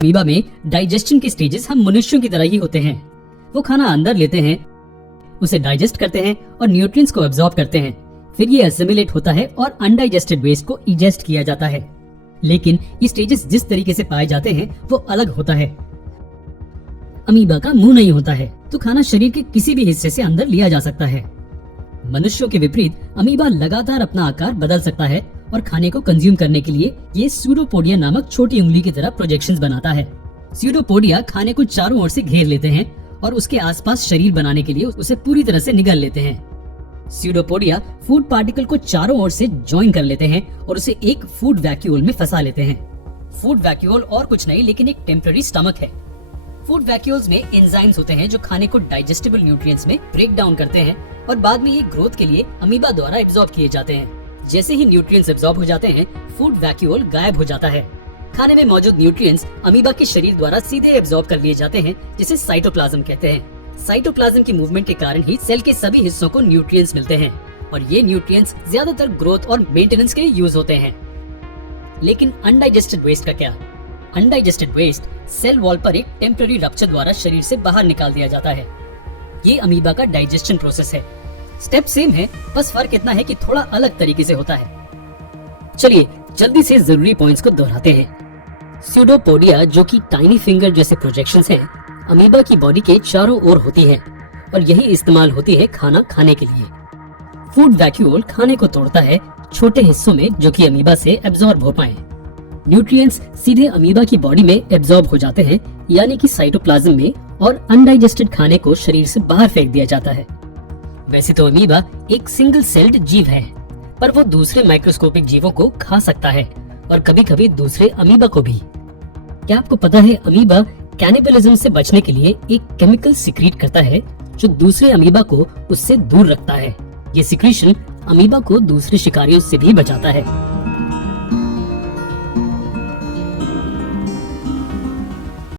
Amoeba में digestion के stages हम मनुष्यों की तरह ही होते हैं। वो खाना अंदर लेते हैं, उसे डाइजेस्ट करते हैं और न्यूट्रिएंट्स को एब्जॉर्ब करते हैं। फिर ये एसिमिलेट होता है और अनडाइजेस्टेड वेस्ट को इजेस्ट किया जाता है। लेकिन ये स्टेजेस जिस तरीके से पाए जाते हैं वो अलग होता है। अमीबा का मुंह नहीं होता है, तो खाना शरीर के किसी भी हिस्से से अंदर लिया जा सकता है। मनुष्यों के विपरीत अमीबा लगातार अपना आकार बदल सकता है और खाने को कंज्यूम करने के लिए ये स्यूडोपोडिया नामक छोटी उंगली की तरह प्रोजेक्शंस बनाता है। स्यूडोपोडिया खाने को चारों ओर से घेर लेते हैं और उसके आसपास शरीर बनाने के लिए उसे पूरी तरह से निगल लेते हैं। स्यूडोपोडिया फूड पार्टिकल को चारों ओर से ज्वाइन कर लेते हैं और उसे एक फूड वैक्यूल में फंसा लेते हैं। फूड वैक्यूल और कुछ नहीं लेकिन एक टेम्पररी स्टमक है। फूड वैक्यूल्स में एंजाइम्स होते हैं जो खाने को डाइजेस्टेबल न्यूट्रिएंट्स में ब्रेक डाउन करते हैं और बाद में ये ग्रोथ के लिए अमीबा द्वारा एब्जॉर्ब किए जाते हैं। जैसे ही न्यूट्रिएंट्स एब्जॉर्ब हो जाते हैं, फूड वैक्यूल गायब हो जाता है। खाने में मौजूद न्यूट्रिएंट्स अमीबा के शरीर द्वारा सीधे एब्जॉर्ब कर लिए जाते हैं, जिसे साइटोप्लाज्म कहते हैं। साइटोप्लाज्म की मूवमेंट के कारण ही सेल के सभी हिस्सों को न्यूट्रिएंट्स मिलते हैं और ये न्यूट्रिएंट्स ज्यादातर ग्रोथ और मेंटेनेंस के लिए यूज होते हैं। लेकिन अनडाइजेस्टेड वेस्ट का क्या? अनडाइजेस्टेड वेस्ट सेल वॉल पर एक टेम्पररी रप्चर द्वारा शरीर से बाहर निकाल दिया जाता है। ये अमीबा का डाइजेशन प्रोसेस है। स्टेप सेम है, बस फर्क इतना है कि थोड़ा अलग तरीके से होता है। चलिए जल्दी से जरूरी पॉइंट्स को दोहराते हैं। स्यूडोपोडिया जो कि टाइनी फिंगर जैसे प्रोजेक्शंस हैं, अमीबा की बॉडी के चारों ओर होती है और यही इस्तेमाल होती है खाना खाने के लिए। फूड वैक्यूल खाने को तोड़ता है छोटे हिस्सों में जो कि अमीबा से एब्जॉर्ब हो पाए। न्यूट्रिएंट्स सीधे अमीबा की बॉडी में एब्जॉर्ब हो जाते हैं, यानी कि साइटोप्लाज्म में, और अनडाइजेस्टेड खाने को शरीर से बाहर फेंक दिया जाता है। वैसे तो अमीबा एक सिंगल सेल्ड जीव है, पर वो दूसरे माइक्रोस्कोपिक जीवों को खा सकता है और कभी कभी दूसरे अमीबा को भी। क्या आपको पता है अमीबा कैनिबलिज्म से बचने के लिए एक केमिकल सिक्रीट करता है जो दूसरे अमीबा को उससे दूर रखता है। ये सिक्रीशन अमीबा को दूसरे शिकारियों से भी बचाता है।